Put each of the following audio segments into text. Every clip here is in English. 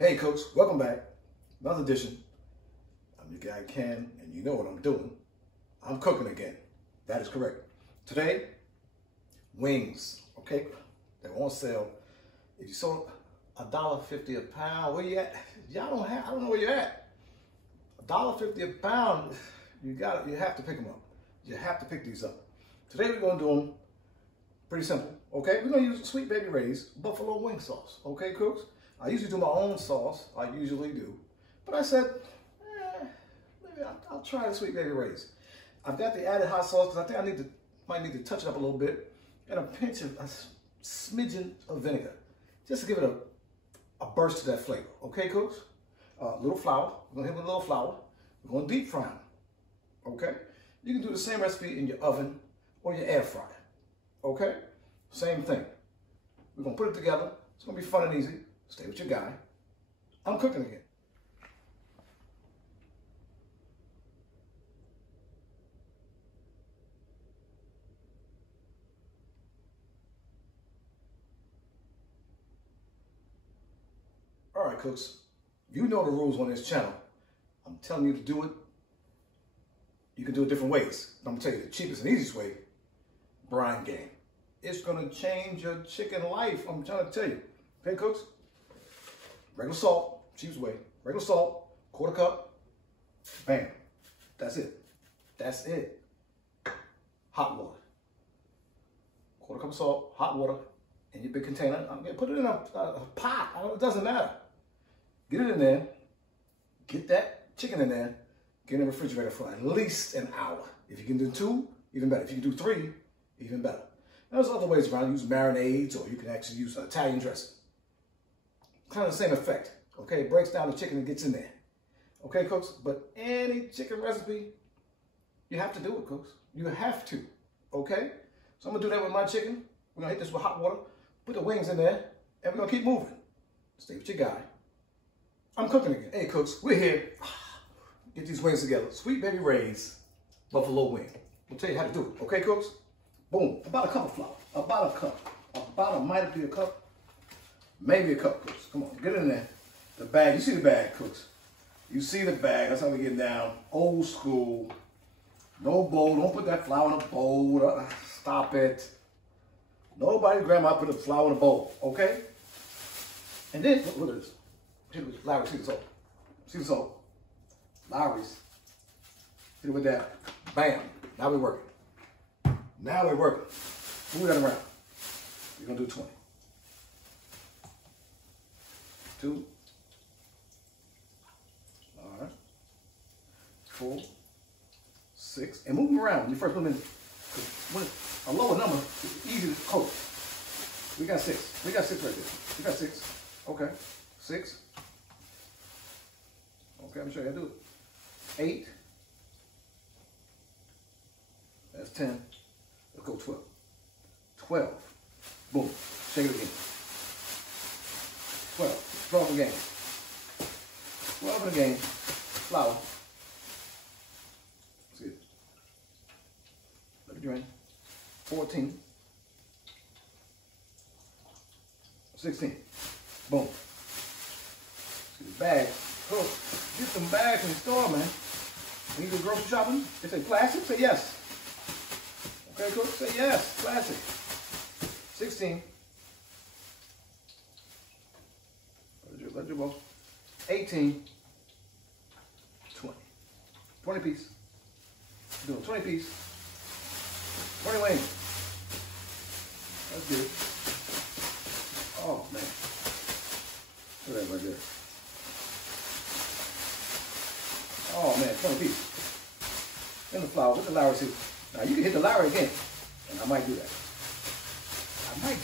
Hey cooks, welcome back. Another edition. I'm your guy Ken, and you know what I'm doing. I'm cooking again. That is correct. Today, wings, okay? They're on sale. If you saw $1.50 a pound, where you at? I don't know where you're at. $1.50 a pound, you have to pick them up. You have to pick these up. Today we're gonna do them pretty simple, okay? We're gonna use Sweet Baby Ray's buffalo wing sauce, okay, cooks? I usually do my own sauce, I usually do. But I said, maybe I'll try the Sweet Baby Ray's. I've got the added hot sauce because I think I might need to touch it up a little bit. And a pinch of, a smidgen of vinegar. Just to give it a burst of that flavor. Okay, cooks? Little flour. We're gonna hit with a little flour. We're gonna deep fry them. Okay? You can do the same recipe in your oven or your air fryer. Okay? Same thing. We're gonna put it together. It's gonna be fun and easy. Stay with your guy. I'm cooking again. All right, cooks. You know the rules on this channel. I'm telling you to do it. You can do it different ways. I'm gonna tell you the cheapest and easiest way, brine game. It's gonna change your chicken life. I'm trying to tell you. Okay, cooks? Regular salt, cheapest way. Regular salt, quarter cup, bam. That's it. That's it. Hot water. Quarter cup of salt, hot water, in your big container. I'm gonna put it in a pot. It doesn't matter. Get it in there. Get that chicken in there. Get in the refrigerator for at least an hour. If you can do 2, even better. If you can do 3, even better. Now, there's other ways around. Use marinades, or you can actually use Italian dressing. Kind of the same effect. Okay, it breaks down the chicken and gets in there. Okay, cooks? But any chicken recipe, you have to do it, cooks. You have to. Okay? So I'm gonna do that with my chicken. We're gonna hit this with hot water, put the wings in there, and we're gonna keep moving. Stay with your guy. I'm cooking again. Hey, cooks, we're here. Get these wings together. Sweet Baby Ray's buffalo wing. We'll tell you how to do it. Okay, cooks? Boom. About a cup of flour. About a cup. Might be a cup. Maybe a cup, cooks. Come on, get it in there. The bag, you see the bag, cooks. You see the bag, that's how we get down. Old school. No bowl, don't put that flour in a bowl. Stop it. Nobody's grandma put the flour in a bowl, okay? And then, look at this. Hit it with Lowry's, see the salt. See the salt. Lowry's. Hit it with that. Bam. Now we're working. Now we're working. Move that around. We're gonna do 20. 2. All right. 4, 6, and move them around when you first put them in. With a lower number, it's easy to coat. We got 6. We got 6 right there. We got 6. Okay. 6. Okay, I'm sure you how to do it. 8. That's 10. Let's go 12. 12. Boom. Shake it again. 12. 12 again. 12 again. Flour. See it. Let it drain. 14. 16. Boom. See the bag. Oh, get some bags from the store, man. When you do grocery shopping, they say plastic, say yes. Okay, cook, say yes, plastic. 16. Let you go. 18. 20. 20 piece. Doing 20 piece. 20 wings. That's good. Oh, man. Look at that right there. Oh, man, 20 piece. In the flour with the Lowry too. Now, you can hit the Lowry again, and I might do that. I might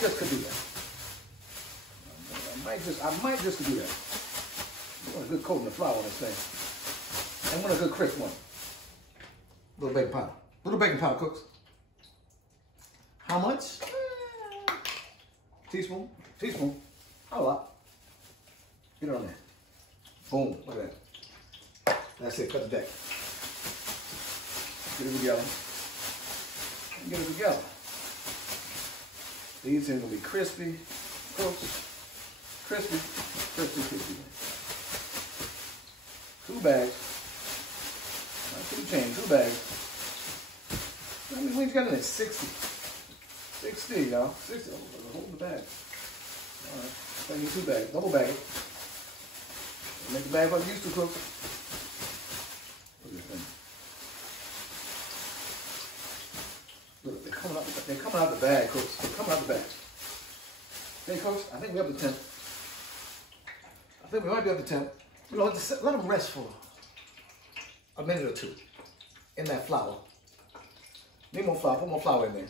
just could do that. I might just do that. I want a good coat in the flour on this thing. And want a good crisp one. Little baking powder. Little baking powder, cooks. How much? Teaspoon. Teaspoon. Not a lot. Get it on there. Boom. Look at that. That's it. Cut the deck. Get it together. Get it together. These things will be crispy, cooks. Crispy, crispy, crispy. 2 bags. Not 2 chains, 2 bags. How many wings you got in there? 60. 60, y'all. 60. Oh, hold the bag. All right. I need 2 bags. Double bag it. Make the bag like you used to cook. Look at this thing. Look, they're coming out the bag, cooks. They're coming out the bag. Hey, cooks, I think we're up to 10. I think we might be up to 10. You know, let them rest for a minute or 2 in that flour. Need more flour, put more flour in there.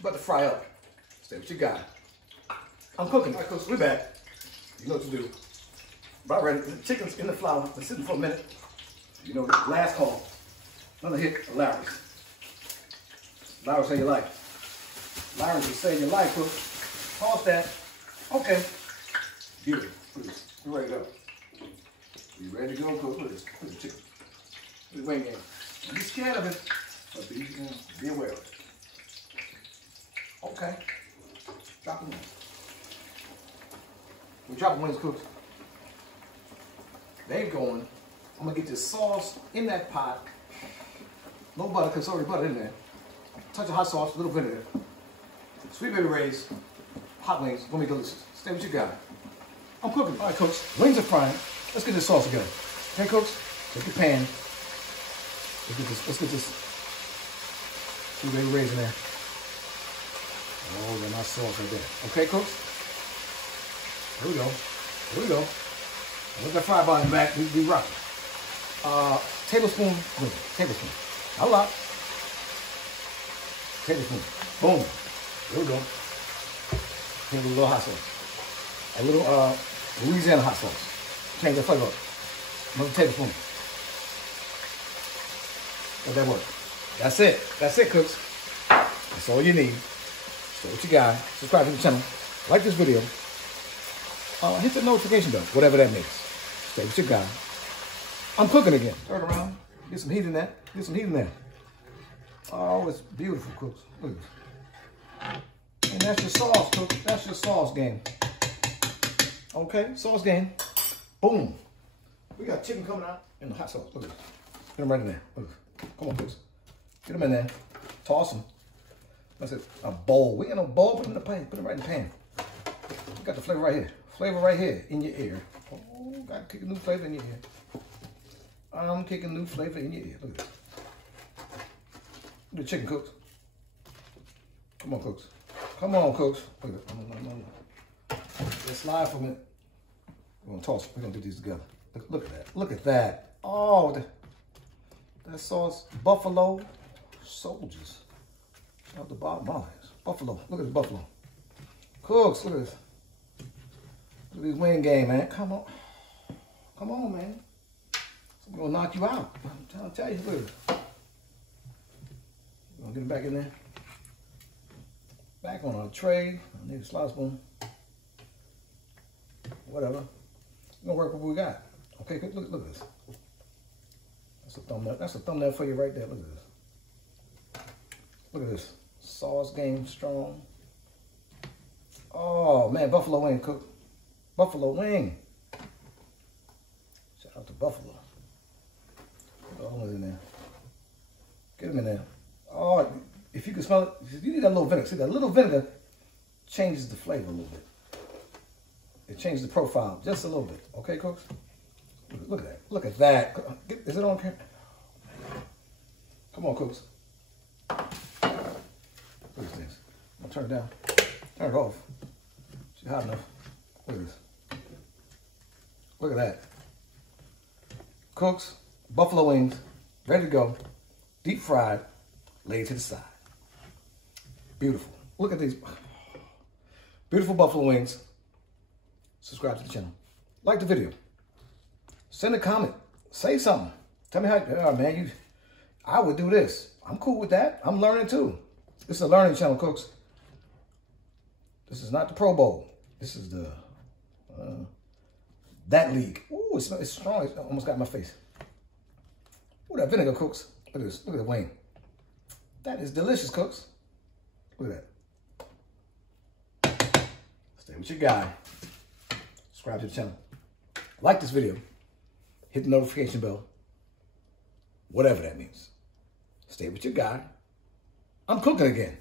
About to fry up. Stay what you got. I'm cooking. All right, cooks, we're back. You know what to do. About ready. The chicken's in the flour. Been sitting for a minute. You know, last call. Another hit of Larry's. Larry's save your life. Larry's will save your life, cook. Pause that. Okay. Beautiful. You ready to go? You ready to go, cook? Look at this. Look at the chicken. Look at the wing game. Don't be scared of it, but be aware of it. Okay. Drop them in. We drop the wings, cooks. They're going. I'm gonna get this sauce in that pot. No butter, because it's already butter in there. Touch of hot sauce, a little vinegar. Sweet baby rays, hot wings, gonna be delicious. Stay what you got. I'm cooking. All right, cooks. Wings are frying. Let's get this sauce together. Okay, cooks? Take your pan. Let's get this sweet baby rays in there. Oh, there's my sauce right there. Okay, cooks? Here we go. Here we go. Look at that fry bar in the back. We rocking. Tablespoon. Tablespoon. A lot. Tablespoon. Boom. Here we go. Here's a little hot sauce. A little Louisiana hot sauce. Change the flavor up. Another tablespoon. Let that work. That's it. That's it, cooks. That's all you need. So what you got? Subscribe to the channel. Like this video. Hit the notification bell, whatever that means. Stay with your guy. I'm cooking again. Turn around. Get some heat in that. Get some heat in there. Oh, it's beautiful, cooks. Look at this. And that's your sauce, cooks. That's your sauce game. Okay, sauce game. Boom. We got chicken coming out in the hot sauce. Look at this. Get them right in there. Look. Come on, cooks. Get them in there. Toss them. That's it. A bowl. We in a bowl. Put them in the pan. Put them right in the pan. You got the flavor right here. Flavor right here in your ear. Oh, got to kick a new flavor in your ear. I'm kicking new flavor in your ear. Look at this. Look at the chicken, cooks. Come on, cooks. Come on, cooks. Look at it. Let's slide for a minute. We're going to toss it. We're going to do these together. Look at that. Look at that. Oh, that sauce. Buffalo soldiers. Out the bottom lines. Buffalo. Look at this buffalo. Cooks, look at this. Look at this wing game, man. Come on. Come on, man. I'm going to knock you out. I'm trying to tell you. Look at this. We're going to get it back in there. Back on our tray. I need a slice spoon. Whatever. We're going to work with what we got. Okay, look at this. That's a thumbnail. That's a thumbnail for you right there. Look at this. Look at this. Sauce game strong. Oh, man. Buffalo wing, cook. Buffalo wing. Shout out to Buffalo. Put all of it in there. Get them in there. Oh, if you can smell it, you need that little vinegar. See, that little vinegar changes the flavor a little bit. It changes the profile just a little bit. Okay, cooks? Look at that. Look at that. Is it on camera? Come on, cooks. Look at this. I'll turn it down. Turn it off. She's hot enough. Look at this. Look at that. Cooks, buffalo wings, ready to go. Deep fried, laid to the side. Beautiful. Look at these. Beautiful buffalo wings. Subscribe to the channel. Like the video. Send a comment. Say something. Tell me how, oh man, I would do this. I'm cool with that. I'm learning too. This is a learning channel, cooks. This is not the Pro Bowl. This is the, that league. Ooh, it's strong. It almost got in my face. Ooh, that vinegar, cooks. Look at this. Look at the wing. That is delicious, cooks. Look at that. Stay with your guy. subscribe to the channel. Like this video. Hit the notification bell. Whatever that means. Stay with your guy. I'm cooking again.